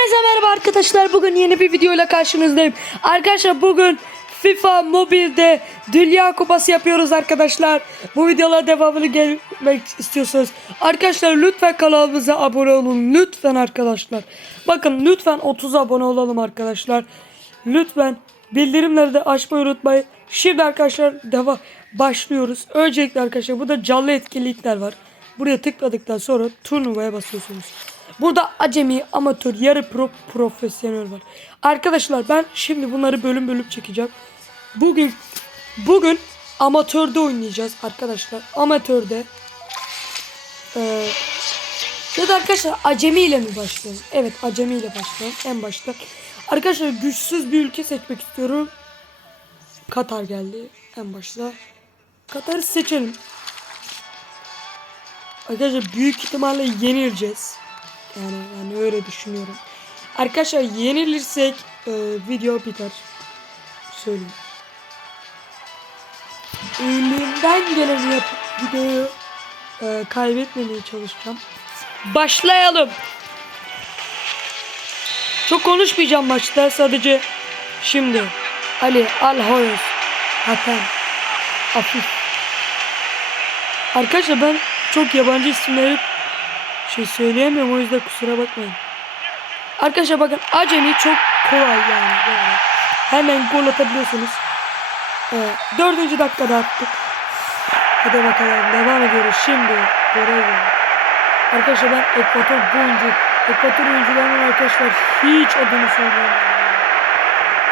Hepinize merhaba arkadaşlar. Bugün yeni bir videoyla karşınızdayım. Arkadaşlar bugün FIFA Mobile'de Dünya Kupası yapıyoruz arkadaşlar. Bu videolara devamını gelmek istiyorsanız arkadaşlar lütfen kanalımıza abone olun. Lütfen arkadaşlar. Bakın lütfen 30 abone olalım arkadaşlar. Lütfen bildirimleri de açmayı unutmayın. Şimdi arkadaşlar devam başlıyoruz. Öncelikle arkadaşlar burada canlı etkinlikler var. Buraya tıkladıktan sonra turnuvaya basıyorsunuz. Burada acemi, amatör, yarı pro, profesyonel var. Arkadaşlar ben şimdi bunları bölüm bölüm çekeceğim. Bugün bugün amatörde oynayacağız arkadaşlar. Amatörde eee ya da arkadaşlar acemi ile mi başlayalım? Evet acemi ile başlayalım en başta. Arkadaşlar güçsüz bir ülke seçmek istiyorum. Katar geldi en başta. Katar'ı seçelim. Arkadaşlar büyük ihtimalle yenileceğiz. Yani, yani öyle düşünüyorum. Arkadaşlar yenilirsek e, video biter. Söyleyeyim. Elimden geleni yapıp videoyu e, kaybetmemeye çalışacağım. Başlayalım. Çok konuşmayacağım maçta sadece şimdi Ali Alhoyos Hatem Afif Arkadaşlar ben çok yabancı isimleri şey söyleyemiyorum o yüzden kusura bakmayın. Arkadaşlar bakın acemi çok kolay yani böyle. Hemen gol atabiliyorsunuz. Evet, dördüncü dakikada attık. Hadi bakalım devam ediyoruz şimdi. Görelim. Arkadaşlar ben Ekvator boyunca Ekvator oyuncularının arkadaşlar hiç adını söyleyemiyorum.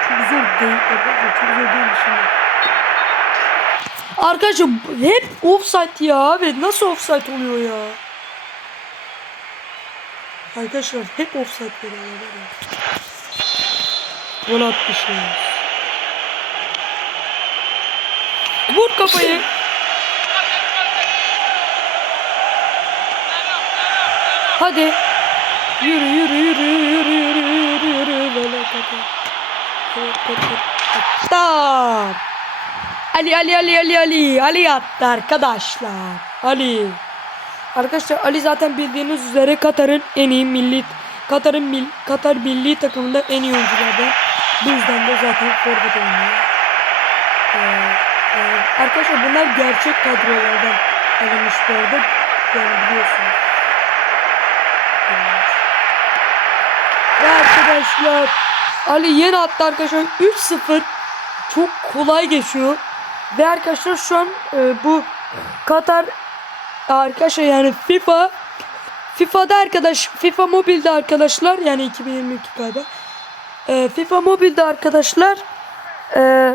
Çok zor değil. Arkadaşlar çok zor değil şimdi. Arkadaşlar hep offside ya abi. Nasıl offside oluyor ya? Arkadaşlar hep offside veriyorlar. Gol atmışız. Vur kafayı. Hadi. Yürü yürü yürü yürü yürü yürü yürü böyle evet. Tamam. Ali Ali Ali Ali Ali Ali attı arkadaşlar. Ali. Arkadaşlar Ali zaten bildiğiniz üzere Katar'ın en iyi milli Katar'ın mil, Katar milli takımında en iyi oyunculardan. Bu yüzden de zaten forvet oynuyor. Ee, e, arkadaşlar bunlar gerçek kadrolardan alınmış bu. Yani biliyorsunuz. Arkadaşlar Ali yeni attı arkadaşlar 3-0 çok kolay geçiyor. Ve arkadaşlar şu an e, bu Katar arkadaşlar yani FIFA FIFA'da arkadaş FIFA Mobile'de arkadaşlar yani 2022 galiba. E, FIFA Mobile'de arkadaşlar e,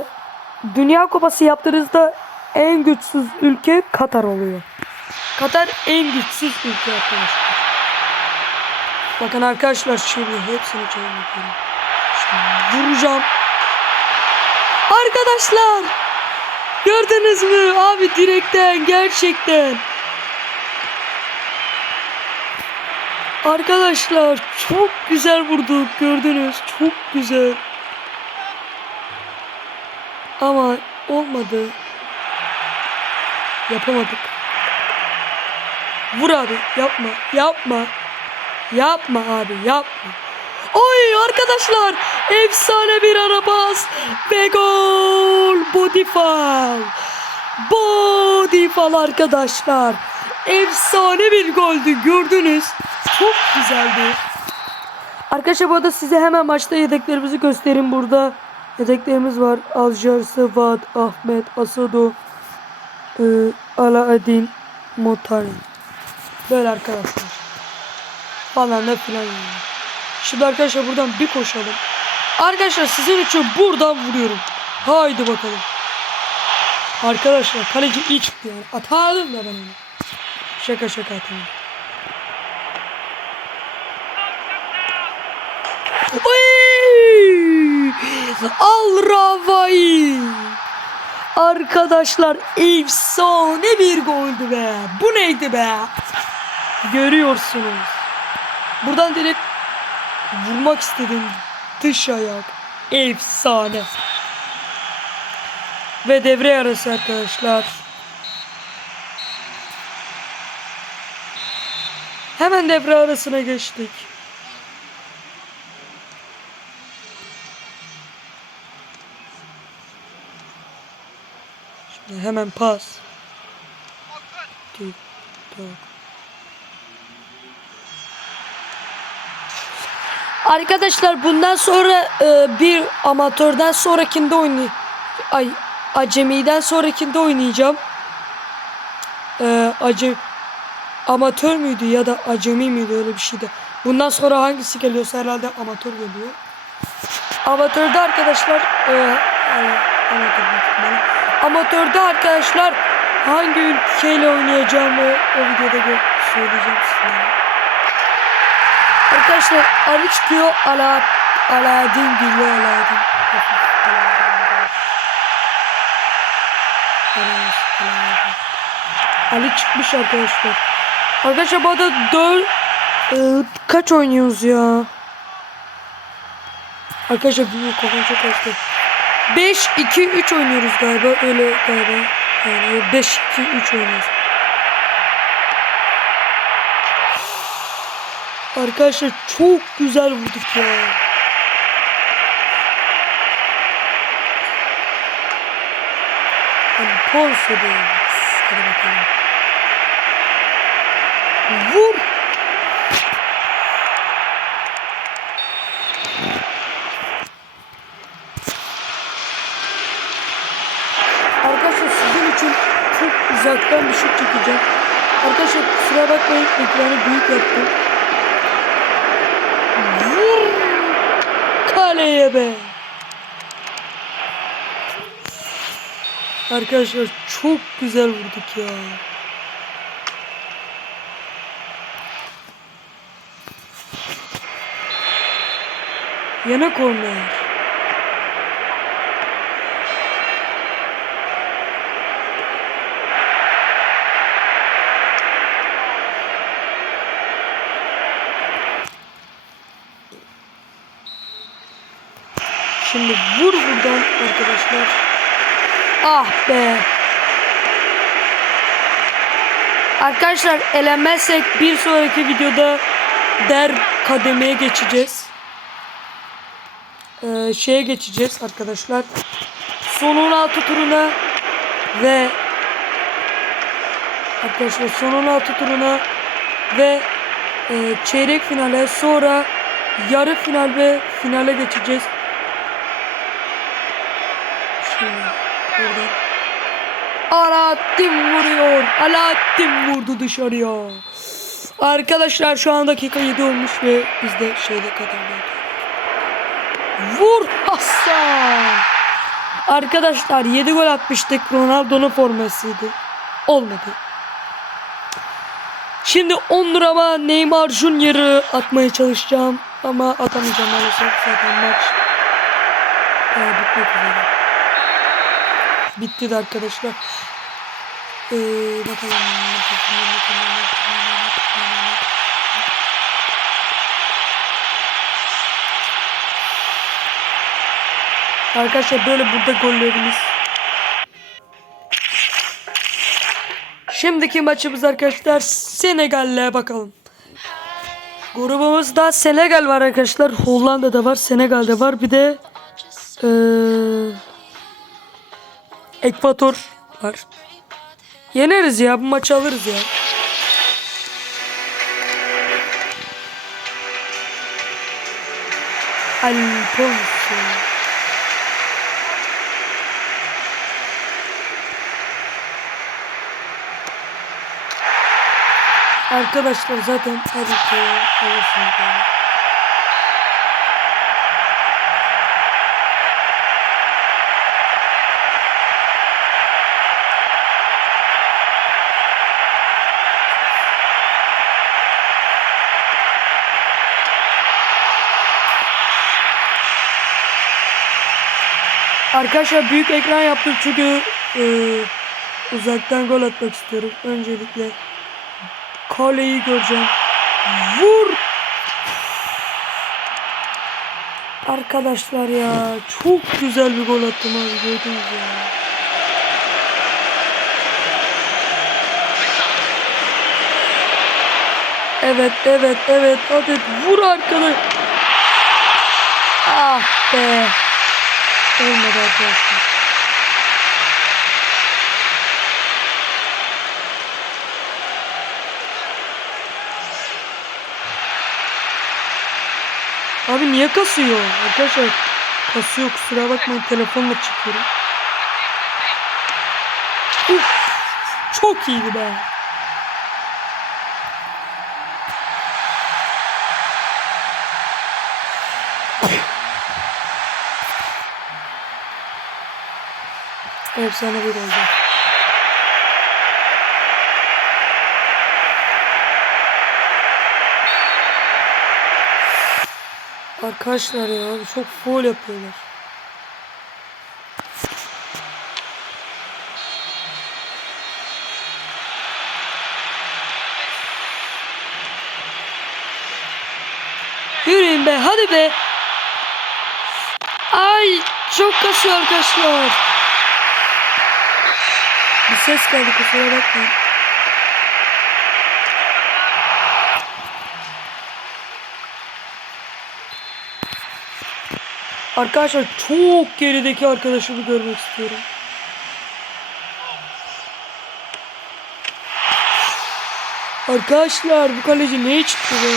Dünya Kupası yaptığınızda en güçsüz ülke Katar oluyor. Katar en güçsüz ülke arkadaşlar. Bakın arkadaşlar şimdi hepsini çevirmek Şimdi vuracağım. Arkadaşlar gördünüz mü abi direkten gerçekten. Arkadaşlar çok güzel vurduk gördünüz çok güzel. Ama olmadı. Yapamadık. Vur abi yapma yapma. Yapma abi yapma. Oy arkadaşlar efsane bir arabas ve gol body foul. Arkadaşlar. Efsane bir goldü gördünüz. Çok güzeldi. Arkadaşlar bu arada size hemen maçta yedeklerimizi göstereyim burada. Yedeklerimiz var. Aljar, Sıvat, Ahmet, Asado, e, Alaeddin, Motari. Böyle arkadaşlar. Falan da filan. Şimdi arkadaşlar buradan bir koşalım. Arkadaşlar sizin için buradan vuruyorum. Haydi bakalım. Arkadaşlar kaleci iç yani. Atardım da ben onu. Şaka şaka atarım. Oy! Al Ravai. Arkadaşlar efsane bir goldü be. Bu neydi be? Görüyorsunuz. Buradan direkt vurmak istedim. Dış ayak. Efsane. Ve devre arası arkadaşlar. Hemen devre arasına geçtik. Hemen pas. Arkadaşlar bundan sonra e, bir amatörden sonrakinde oynay ay acemiden sonrakinde oynayacağım. E, acem amatör müydü ya da acemi miydi öyle bir şeydi. Bundan sonra hangisi geliyorsa herhalde amatör geliyor. Amatörde arkadaşlar e, yani amatör büyük ihtimalle. Amatörde arkadaşlar hangi ülkeyle oynayacağımı o videoda söyleyeceğim size. Arkadaşlar Ali çıkıyor Ala Aladin geliyor Aladin. Aladin. Ali çıkmış arkadaşlar. Arkadaşlar bu arada 4 kaç oynuyoruz ya? Arkadaşlar bu kafam çok açtı. 5 2 3 oynuyoruz galiba. Öyle galiba. Yani 5 2 3 oynuyoruz. Arkadaşlar çok güzel vurduk ya. Hani pons ediyoruz. Hadi bakalım. Vur. Arkadaşlar sizin için çok uzaktan bir şut çekeceğim. Arkadaşlar kusura bakmayın ekranı büyük yaptım. Vur! Kaleye be. Arkadaşlar çok güzel vurduk ya. Yana korner. Şimdi vur buradan arkadaşlar. Ah be. Arkadaşlar elenmezsek bir sonraki videoda der kademeye geçeceğiz. Ee, şeye geçeceğiz arkadaşlar. Son 16 turuna ve arkadaşlar son 16 turuna ve e, çeyrek finale sonra yarı final ve finale geçeceğiz. Şimdi buradan. Alaaddin vuruyor. Alaaddin vurdu dışarıya. Arkadaşlar şu an dakika 7 olmuş ve biz de şeyde kadar Vur Hasan. Arkadaşlar 7 gol atmıştık. Ronaldo'nun formasıydı. Olmadı. Şimdi 10 lirama Neymar Junior'ı atmaya çalışacağım. Ama atamayacağım maalesef. Zaten maç e, bitmek üzere. Bitti de arkadaşlar. Ee, bakalım. Arkadaşlar böyle burada gollerimiz. Şimdiki maçımız arkadaşlar Senegal'le bakalım. Grubumuzda Senegal var arkadaşlar. Hollanda'da var, Senegal'de var. Bir de ee, Ekvator var. Yeneriz ya bu maçı alırız ya. Alfonso. Arkadaşlar zaten tabii ki alırsınız. Arkadaşlar büyük ekran yaptım çünkü e, uzaktan gol atmak istiyorum. Öncelikle kaleyi göreceğim. Vur! Arkadaşlar ya çok güzel bir gol attım abi gördünüz ya. Evet evet evet hadi vur arkadaş. Ah be. Olmadı. Abi niye kasıyor? Arkadaşlar kasıyor kusura bakmayın telefonla çıkıyorum. Uf, çok iyiydi be. Efsane bir oldu. Arkadaşlar ya çok foul yapıyorlar. Yürüyün be hadi be. Ay çok kasıyor arkadaşlar. Ses geldi kusura bakmayın. Arkadaşlar çok gerideki arkadaşımı görmek istiyorum. Arkadaşlar bu kaleci ne çıktı be?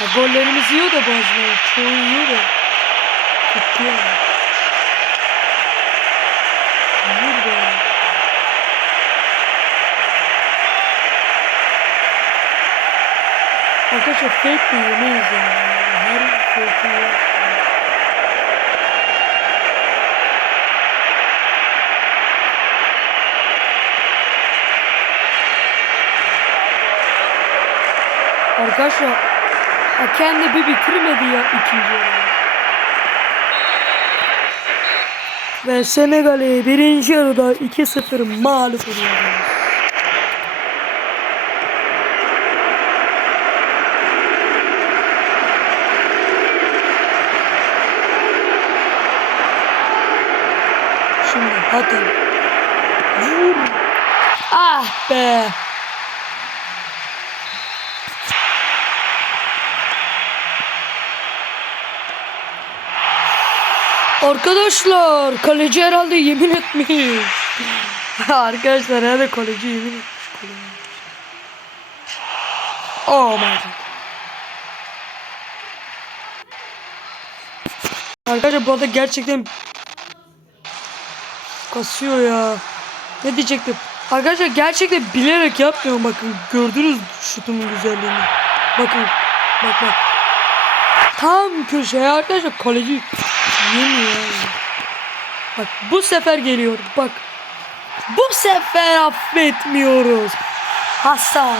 Ya, gollerimiz yiyor da bazıları. Çoğu yiyor da. Tuttu. Vur be. Arkadaşlar fake mi yemeyiz ya? Her fake yiyor. Arkadaşlar hakem de bir bitirmedi ya ikinci yarıyı. Ve Senegal'i birinci yarıda 2-0 mağlup ediyoruz. Şimdi hadi. Vur. Ah be. Arkadaşlar kaleci herhalde yemin etmiş. Arkadaşlar herhalde kaleci yemin etmiş. Oh my god. Arkadaşlar bu arada gerçekten kasıyor ya. Ne diyecektim? Arkadaşlar gerçekten bilerek yapmıyorum bakın. Gördünüz şutumun güzelliğini. Bakın. Bak bak. Tam köşeye arkadaşlar kaleci yemiyor. Bak bu sefer geliyor. Bak. Bu sefer affetmiyoruz. Hasan.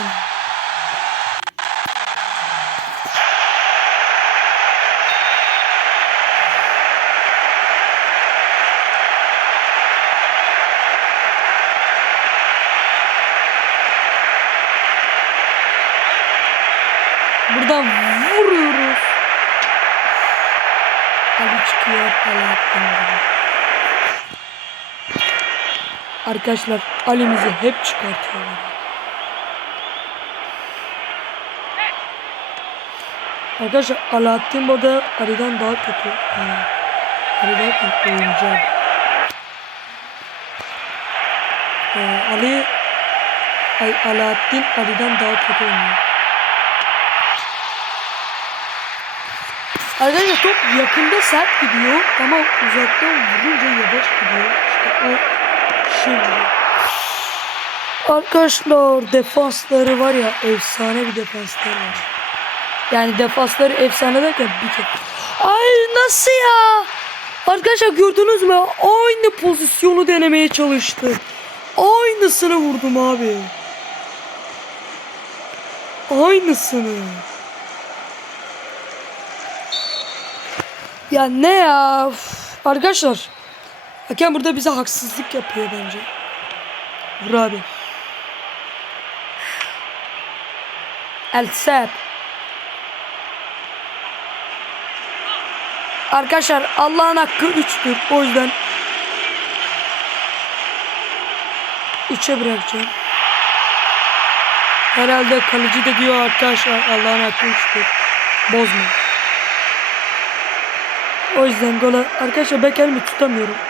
Arkadaşlar Ali'mizi hep çıkartıyorlar. Arkadaşlar Alaaddin burada Ali'den daha kötü. Yani, Ali derken oyuncu. Ee, Ali Ay, Alaaddin Ali'den daha kötü oynuyor. Arkadaşlar top yakında sert gidiyor ama uzaktan vurunca yavaş gidiyor. İşte o şimdi. Arkadaşlar defansları var ya efsane bir defansları var. Yani defansları efsane derken bir kere. Ay nasıl ya? Arkadaşlar gördünüz mü? Aynı pozisyonu denemeye çalıştım. Aynısını vurdum abi. Aynısını. Ya ne ya? Arkadaşlar. Hakem burada bize haksızlık yapıyor bence. Vur abi. El Sep. Arkadaşlar Allah'ın hakkı 3'tür. O yüzden 3'e bırakacağım. Herhalde kalıcı da diyor arkadaşlar Allah'ın hakkı 3'tür. Bozma. O yüzden gol arkadaşlar ben kendimi tutamıyorum.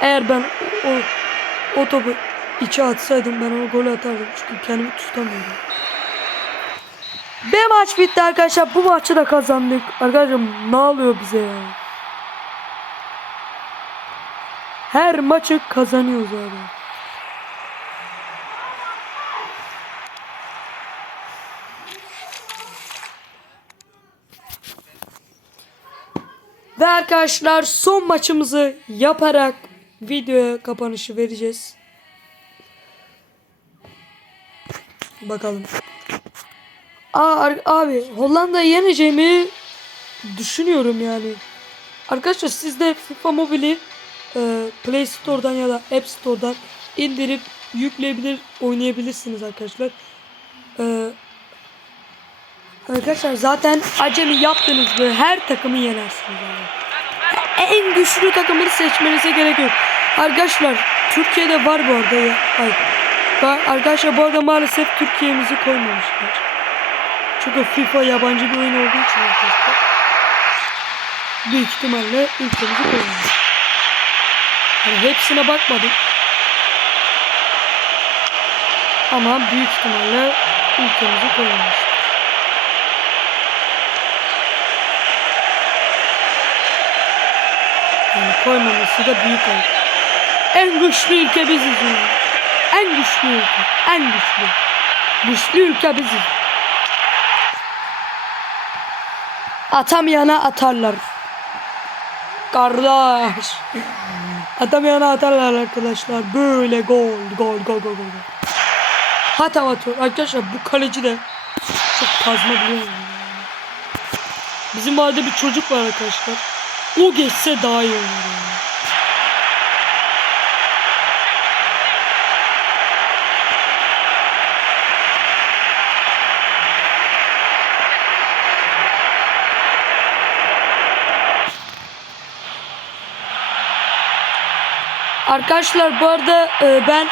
Eğer ben o, o topu içe atsaydım ben o golü atardım. Çünkü kendimi tutamıyorum. Bir maç bitti arkadaşlar. Bu maçı da kazandık. Arkadaşlar ne oluyor bize ya? Her maçı kazanıyoruz abi. Ve arkadaşlar son maçımızı yaparak videoya kapanışı vereceğiz. Bakalım. Aa, abi Hollanda'yı yeneceğimi düşünüyorum yani. Arkadaşlar siz de FIFA Mobile'i e, Play Store'dan ya da App Store'dan indirip yükleyebilir, oynayabilirsiniz arkadaşlar. E, arkadaşlar zaten acemi yaptığınız gibi her takımı yenersiniz yani. En güçlü takımını seçmenize gerek yok. Arkadaşlar Türkiye'de var bu arada ya. Hayır. Arkadaşlar bu arada maalesef Türkiye'mizi koymamışlar. Çünkü FIFA yabancı bir oyun olduğu için arkadaşlar. Büyük ihtimalle ülkemizi koymamış. Yani hepsine bakmadım. Ama büyük ihtimalle ülkemizi koymamış. Yani koymaması da büyük ayıp. En güçlü ülke biziz. En güçlü ülke. En güçlü. Güçlü ülke biziz. Atamayana atarlar. Kardeş. Atamayana atarlar arkadaşlar. Böyle gol, gol, gol, gol, gol. Hatam atıyor. Arkadaşlar bu kaleci de çok kazma biliyor musun? Bizim mahallede bir çocuk var arkadaşlar. O geçse daha iyi olur. Arkadaşlar bu arada e, ben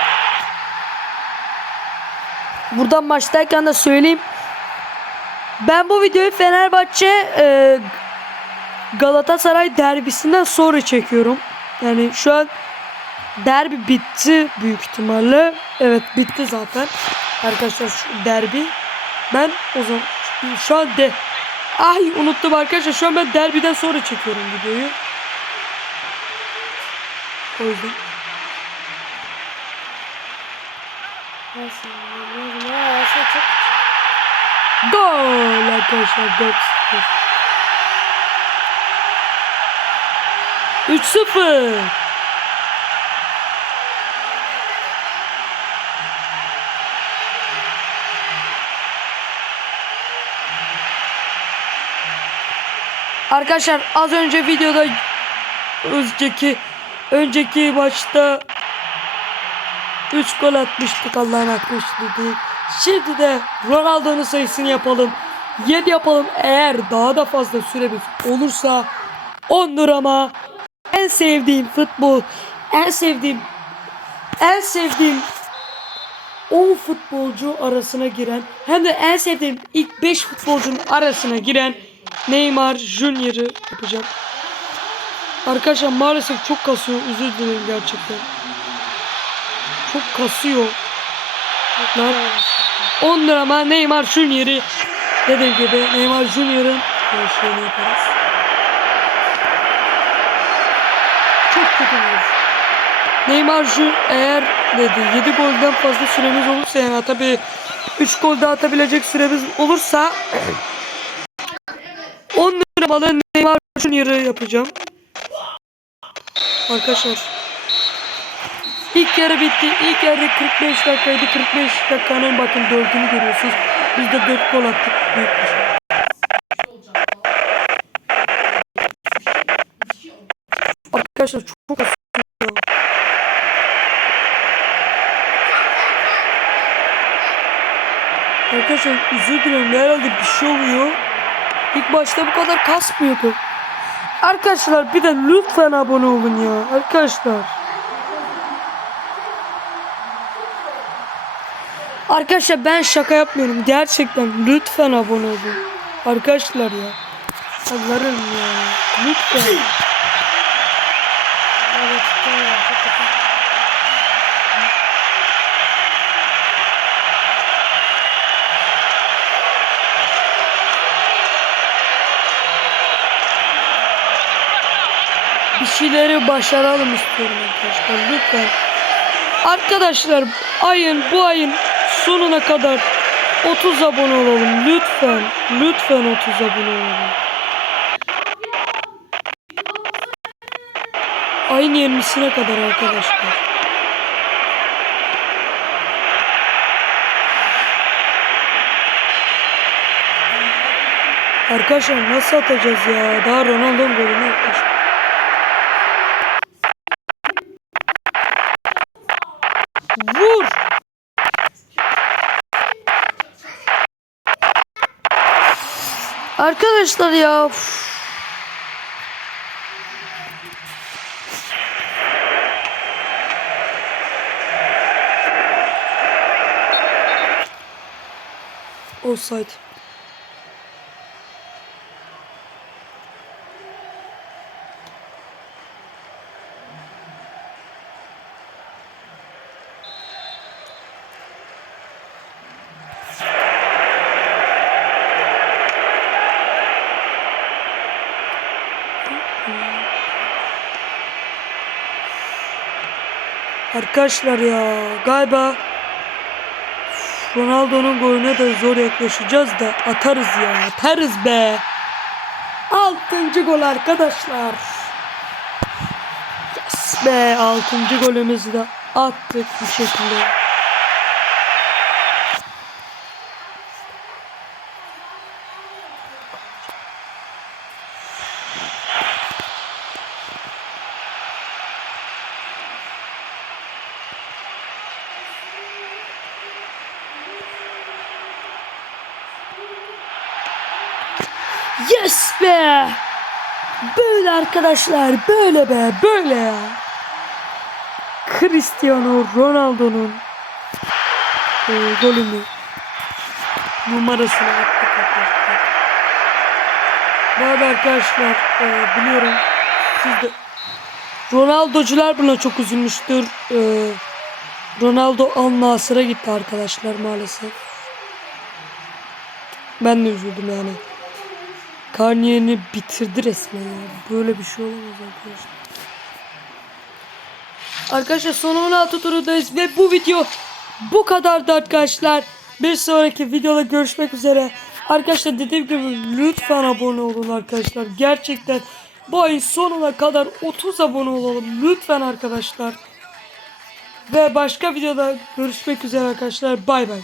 buradan maçtayken de söyleyeyim. Ben bu videoyu Fenerbahçe e, Galatasaray derbisinden sonra çekiyorum. Yani şu an derbi bitti büyük ihtimalle. Evet bitti zaten. Arkadaşlar şu derbi. Ben o zaman şu an de Ay unuttum arkadaşlar. Şu an ben derbiden sonra çekiyorum videoyu. O yüzden. Gol arkadaşlar 4-0. 3-0. Arkadaşlar az önce videoda önceki önceki maçta 3 gol atmıştık Allah'ın hakkı değil. Şimdi de Ronaldo'nun sayısını yapalım. 7 yapalım. Eğer daha da fazla süremiz olursa 10 ama en sevdiğim futbol, en sevdiğim en sevdiğim 10 futbolcu arasına giren hem de en sevdiğim ilk 5 futbolcunun arasına giren Neymar Junior'ı yapacağım. Arkadaşlar maalesef çok kasıyor. Özür dilerim gerçekten. Çok kasıyor. Lan 10 lira Neymar Junior'ı dediğim gibi Neymar Junior'ın şeyini yaparız. Kötü. Neymar Junior eğer dedi 7 golden fazla süremiz olursa yani tabi 3 gol daha atabilecek süremiz olursa 10 numaralı Neymar Junior'ı yapacağım. Arkadaşlar İlk yarı bitti. İlk yarı 45 dakikaydı. 45 dakikanın bakın 4'ünü görüyorsunuz. Biz de 4 gol attık. Büyük bir şey. Arkadaşlar çok kasıyor. Arkadaşlar özür dilerim herhalde bir şey oluyor. İlk başta bu kadar kasmıyordu. Arkadaşlar bir de lütfen abone olun ya. Arkadaşlar. Arkadaşlar ben şaka yapmıyorum. Gerçekten lütfen abone olun. Arkadaşlar ya. Allah'ım ya. Lütfen. Bir şeyleri başaralım istiyorum arkadaşlar lütfen. Arkadaşlar ayın bu ayın sonuna kadar 30 abone olalım lütfen. Lütfen 30 abone olalım. Ayın 20'sine kadar arkadaşlar. Arkadaşlar nasıl atacağız ya? Daha Ronaldo'nun golünü atmış. Vur! Arkadaşlar ya. üf. Offside. Arkadaşlar ya galiba Ronaldo'nun golüne de zor yaklaşacağız da atarız ya atarız be. Altıncı gol arkadaşlar. Yes be altıncı golümüzü de attık bir şekilde. Yes be! Böyle arkadaşlar böyle be böyle ya. Cristiano Ronaldo'nun e, golünü numarasını attık arkadaşlar. Bu arada arkadaşlar e, biliyorum siz de Ronaldocular buna çok üzülmüştür. E, Ronaldo Al Nasır'a gitti arkadaşlar maalesef. Ben de üzüldüm yani. Karniyeni bitirdi resmen ya. Böyle bir şey olamaz arkadaşlar. Arkadaşlar son 16 turundayız ve bu video bu kadardı arkadaşlar. Bir sonraki videoda görüşmek üzere. Arkadaşlar dediğim gibi lütfen abone olun arkadaşlar. Gerçekten bu ayın sonuna kadar 30 abone olalım. Lütfen arkadaşlar. Ve başka videoda görüşmek üzere arkadaşlar. Bay bay.